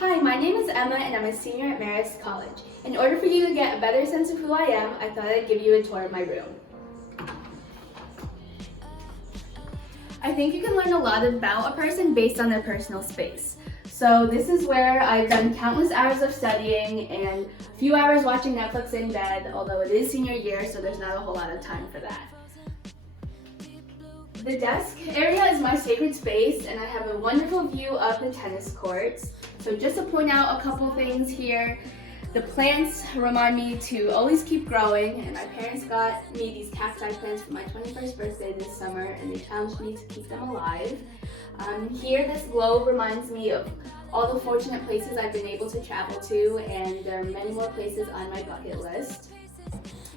Hi, my name is Emma and I'm a senior at Marist College. In order for you to get a better sense of who I am, I thought I'd give you a tour of my room. I think you can learn a lot about a person based on their personal space. So this is where I've done countless hours of studying and a few hours watching Netflix in bed, although it is senior year, so there's not a whole lot of time for that. The desk area is my sacred space and I have a wonderful view of the tennis courts. So just to point out a couple things here, the plants remind me to always keep growing, and my parents got me these cacti plants for my 21st birthday this summer and they challenged me to keep them alive. Here, this globe reminds me of all the fortunate places I've been able to travel to, and there are many more places on my bucket list.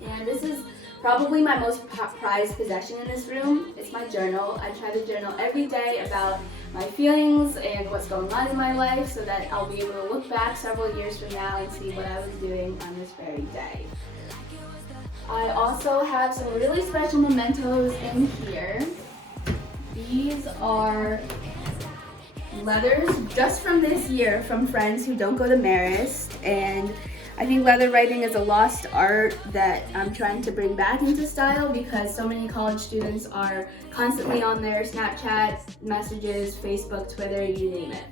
And this is probably my most prized possession in this room. It's my journal. I try to journal every day about my feelings and what's going on in my life so that I'll be able to look back several years from now and see what I was doing on this very day. I also have some really special mementos in here. These are letters just from this year from friends who don't go to Marist, and I think leather writing is a lost art that I'm trying to bring back into style because so many college students are constantly on their Snapchat messages, Facebook, Twitter, you name it.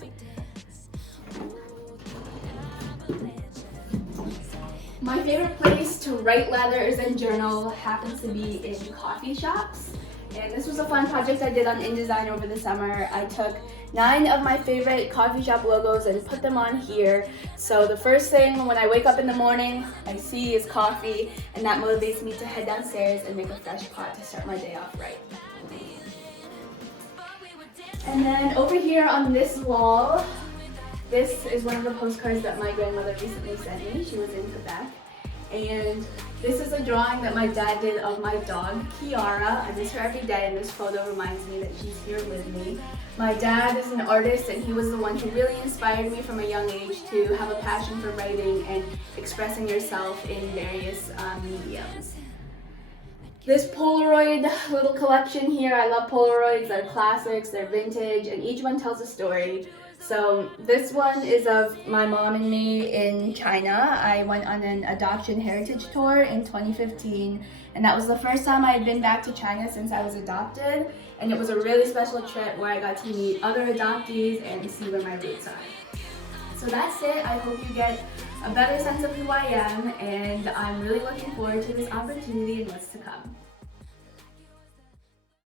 My favorite place to write letters and journal happens to be in coffee shops. And this was a fun project I did on InDesign over the summer. I took 9 of my favorite coffee shop logos and put them on here. So the first thing when I wake up in the morning, I see is coffee, and that motivates me to head downstairs and make a fresh pot to start my day off right. And then over here on this wall, this is one of the postcards that my grandmother recently sent me. She was in Quebec. And this is a drawing that my dad did of my dog, Kiara. I miss her every day, and this photo reminds me that she's here with me. My dad is an artist, and he was the one who really inspired me from a young age to have a passion for writing and expressing yourself in various mediums. This Polaroid little collection here, I love Polaroids. They're classics, they're vintage, and each one tells a story. So this one is of my mom and me in China. I went on an adoption heritage tour in 2015, and that was the first time I had been back to China since I was adopted, and it was a really special trip where I got to meet other adoptees and see where my roots are. So that's it. I hope you get a better sense of who I am, and I'm really looking forward to this opportunity and what's to come.